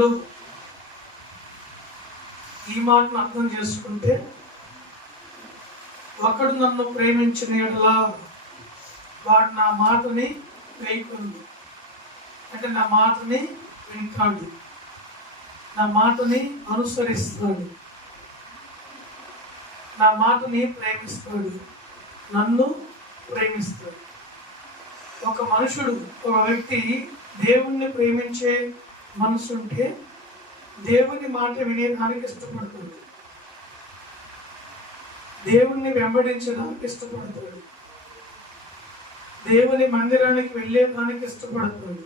సందర్భంలో ఈ మాటను అర్థం చేసుకుంటే ఒకడు నన్ను ప్రేమించిన ఎడలా వాడు నా మాటని వేయకుండు. అంటే నా మాటని వింటాడు. నా మాటని అనుసరిస్తాడు. నా మాటని ప్రేమిస్తాడు. నన్ను ప్రేమిస్తాడు. ఒక మనుషుడు ఒక వ్యక్తి దేవుణ్ణి ప్రేమించే మనసు ఉంటే దేవుని మాట వినేదానికి ఇష్టపడతాడు దేవుణ్ణి వెంబడించడానికి ఇష్టపడతాడు దేవుని మందిరానికి వెళ్ళేదానికి ఇష్టపడతాడు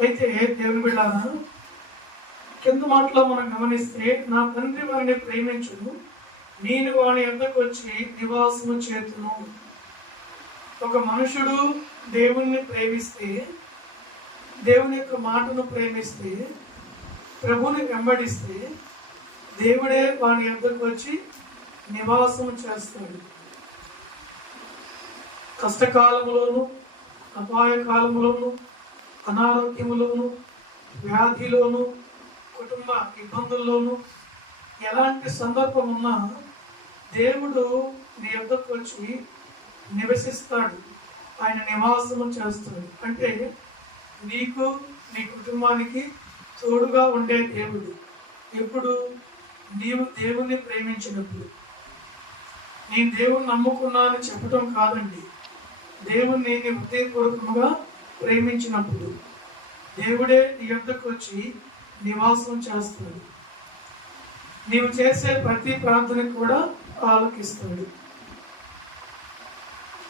అయితే దేవుని బిడ్డారా కింద మాటలో మనం గమనిస్తే నా తండ్రి వారిని ప్రేమించును నేను వాని ఎంతకు వచ్చి నివాసము చేతును. ఒక మనుషుడు దేవుణ్ణి ప్రేమిస్తే దేవుని యొక్క మాటను ప్రేమిస్తే ప్రభుని వెంబడిస్తే దేవుడే వాని ఎంతకు వచ్చి నివాసం చేస్తాడు. కష్టకాలంలోను అపాయ కాలంలోను అనారోగ్యములోను వ్యాధిలోను కుటుంబ ఇబ్బందుల్లోనూ ఎలాంటి సందర్భం ఉన్నా దేవుడు నీ యొద్దకు వచ్చి నివసిస్తాడు. ఆయన నివాసము చేస్తాడు. అంటే నీకు నీ కుటుంబానికి తోడుగా ఉండే దేవుడు. ఎప్పుడు నీవు దేవుణ్ణి ప్రేమించినప్పుడు. నేను దేవుణ్ణి నమ్ముకున్నా అని చెప్పటం కాదండి. దేవుణ్ణి నీ హృదయపూర్వకంగా ప్రేమించినప్పుడు దేవుడే నీ యొక్కకు వచ్చి నివాసం చేస్తాడు. నీవు చేసే ప్రతి ప్రార్థనకు కూడా ఆలోకిస్తాడు.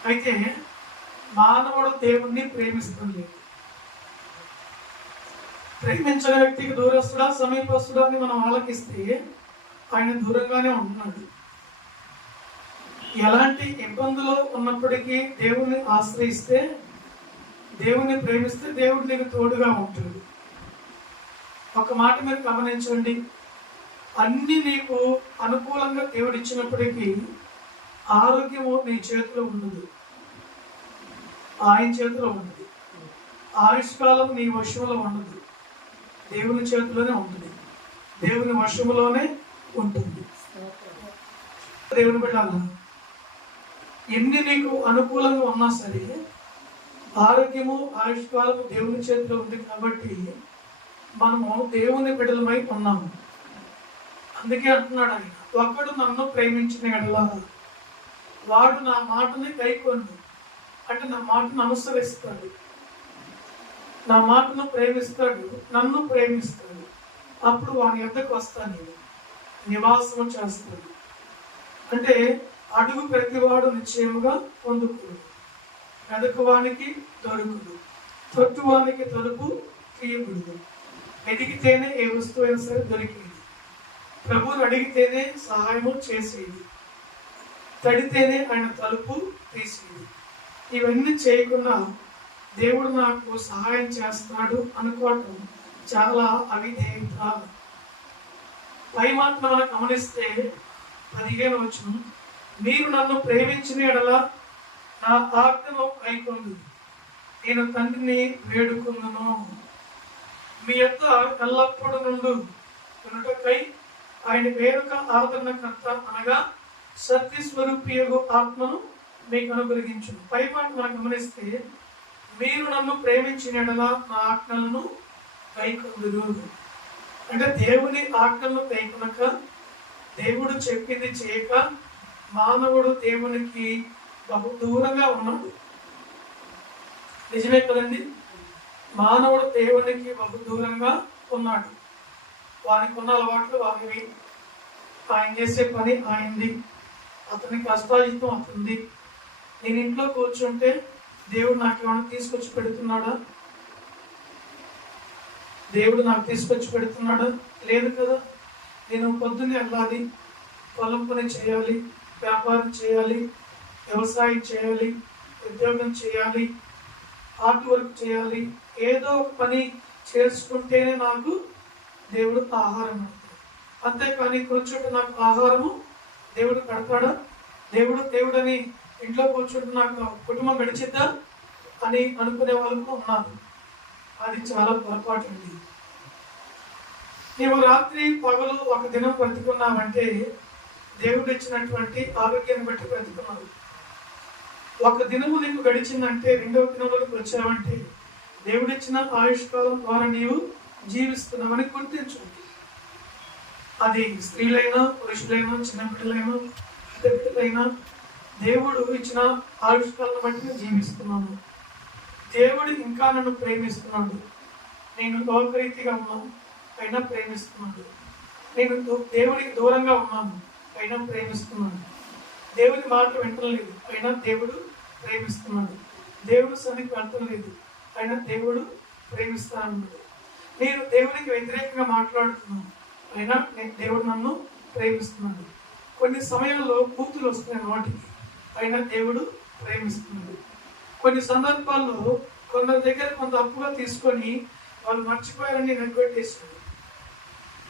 అయితే మానవుడు దేవుణ్ణి ప్రేమిస్తుంది ప్రేమించిన వ్యక్తికి దూరస్తుడా సమీపస్తుడా అని మనం ఆలకిస్తే ఆయన దూరంగానే ఉంటున్నాడు. ఎలాంటి ఇబ్బందులు ఉన్నప్పటికీ దేవుణ్ణి ఆశ్రయిస్తే దేవుణ్ణి ప్రేమిస్తే దేవుడు నీకు తోడుగా ఉంటాడు. ఒక మాట మీరు గమనించండి. అన్ని నీకు అనుకూలంగా దేవుడు ఇచ్చినప్పటికీ ఆరోగ్యము నీ చేతిలో ఉండదు ఆయన చేతిలో ఉండదు ఆయుష్కాలం నీ వశంలో ఉండదు దేవుని చేతిలోనే ఉంటుంది. దేవుని వశములోనే ఉంటుంది. దేవుని బిడ్డాల ఎన్ని నీకు అనుకూలంగా ఉన్నా సరే ఆరోగ్యము ఆయుష్కాలము దేవుని చేతిలో ఉంది కాబట్టి మనము దేవుని బిడ్డలమై ఉన్నాము. అందుకే అంటున్నాడు ఆయన ఒకడు నన్ను ప్రేమించిన ఎడల వాడు నా మాటని కైకొండు అంటే నా మాటను అనుసరిస్తాడు. నా మాటను ప్రేమిస్తాడు నన్ను ప్రేమిస్తాడు. అప్పుడు వాని ఎద్దకు వస్తాను నేను. నివాసం చేస్తాడు. అంటే అడుగు ప్రతివాడు నిశ్చయముగా పొందుకుడు వెదకువానికి దొరుకుడు తొట్టువానికి తలుపు తీయకూడదు ఎదిగితేనే ఏ వస్తువు అయినా సరే దొరికేది. ప్రభువుని అడిగితేనే సహాయము చేసేది. తడితేనే ఆయన తలుపు తీసేది. ఇవన్నీ చేయకుండా దేవుడు నాకు సహాయం చేస్తాడు అనుకోవటం చాలా అవిధేయత పై గమనిస్తే పదిహేను వచ్చిన మీరు నన్ను ప్రేమించిన ఎడల నా ఆజ్ఞను కైకొంది నేను తండ్రిని వేడుకుందును. మీ యొక్క ఎల్లప్పుడు నుండు కొనుటకై ఆయన వేరొక ఆదరణకర్త అనగా సత్యస్వరూపి ఆత్మను మీకు అనుగ్రహించు పై మాట మనం గమనిస్తే మీరు నన్ను ప్రేమించిన నా ఆజ్ఞలను కైకొందురు అంటే దేవుని ఆజ్ఞలను కైకొనక దేవుడు చెప్పింది చేయక మానవుడు దేవునికి బహు దూరంగా ఉన్నాడు. నిజమే కదండి? మానవుడు దేవునికి బహు దూరంగా ఉన్నాడు. వారికి ఉన్న అలవాట్లు వారివి. ఆయన చేసే పని ఆయనది. అతని కష్టాజితం అతనిది నేను ఇంట్లో కూర్చుంటే దేవుడు నాకు ఏమైనా తీసుకొచ్చి పెడుతున్నాడా? దేవుడు నాకు తీసుకొచ్చి పెడుతున్నాడా? లేదు కదా. నేను పొద్దున్నే వెళ్ళాలి పొలం పని చేయాలి వ్యాపారం చేయాలి వ్యవసాయం చేయాలి ఉద్యోగం చేయాలి ఆర్ట్ వర్క్ చేయాలి ఏదో ఒక పని చేసుకుంటేనే నాకు దేవుడు ఆహారం పెడతాడు అంతేకాని కూర్చుంటే నాకు ఆహారము దేవుడు కడతాడా? దేవుడు దేవుడని ఇంట్లో కూర్చుంటే నాకు కుటుంబం గడిచిద్దా అని అనుకునే వాళ్ళకు ఉన్నాను ఉన్నారు అది చాలా పొరపాటు ఉంది. నీవు రాత్రి పగలు ఒక దినం బ్రతుకున్నామంటే దేవుడు ఇచ్చినటువంటి ఆరోగ్యాన్ని బట్టి బ్రతుకున్నావు. ఒక దినము నీకు గడిచిందంటే రెండవ దినంలోకి వచ్చావంటే దేవుడిచ్చిన ఆయుష్కాలం ద్వారా నీవు జీవిస్తున్నామని గుర్తించు. అది స్త్రీలైనా పురుషులైనా చిన్నపిల్లలైనా పెద్ద బిడ్డలైనా దేవుడు ఇచ్చిన ఆవిష్కరణ బట్టి జీవిస్తున్నాను దేవుడు ఇంకా నన్ను ప్రేమిస్తున్నాడు. నేను లోకరీతిగా ఉన్నాను అయినా ప్రేమిస్తున్నాడు. నేను దేవుడికి దూరంగా ఉన్నాను అయినా ప్రేమిస్తున్నాడు. దేవుని మాట వింటలేదు అయినా దేవుడు ప్రేమిస్తున్నాడు. దేవుడు సన్నిధి వెళ్తలేదు అయినా దేవుడు ప్రేమిస్తాను నేను దేవునికి వ్యతిరేకంగా మాట్లాడుతున్నాను అయినా నేను దేవుడు నన్ను ప్రేమిస్తున్నాడు. కొన్ని సమయాల్లో కూతులు వస్తున్నాయి వాటికి అయినా దేవుడు ప్రేమిస్తున్నాడు. కొన్ని సందర్భాల్లో కొందరి దగ్గర కొంత అప్పుగా తీసుకొని వాళ్ళు మర్చిపోయారని నెగ్గొట్టేశాడు.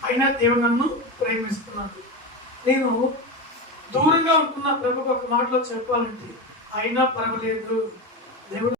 అయినా దేవుడు నన్ను ప్రేమిస్తున్నాడు. నేను దూరంగా ఉంటున్న ప్రభుకు ఒక మాటలో చెప్పాలంటే అయినా పర్వాలేదు. దేవుడు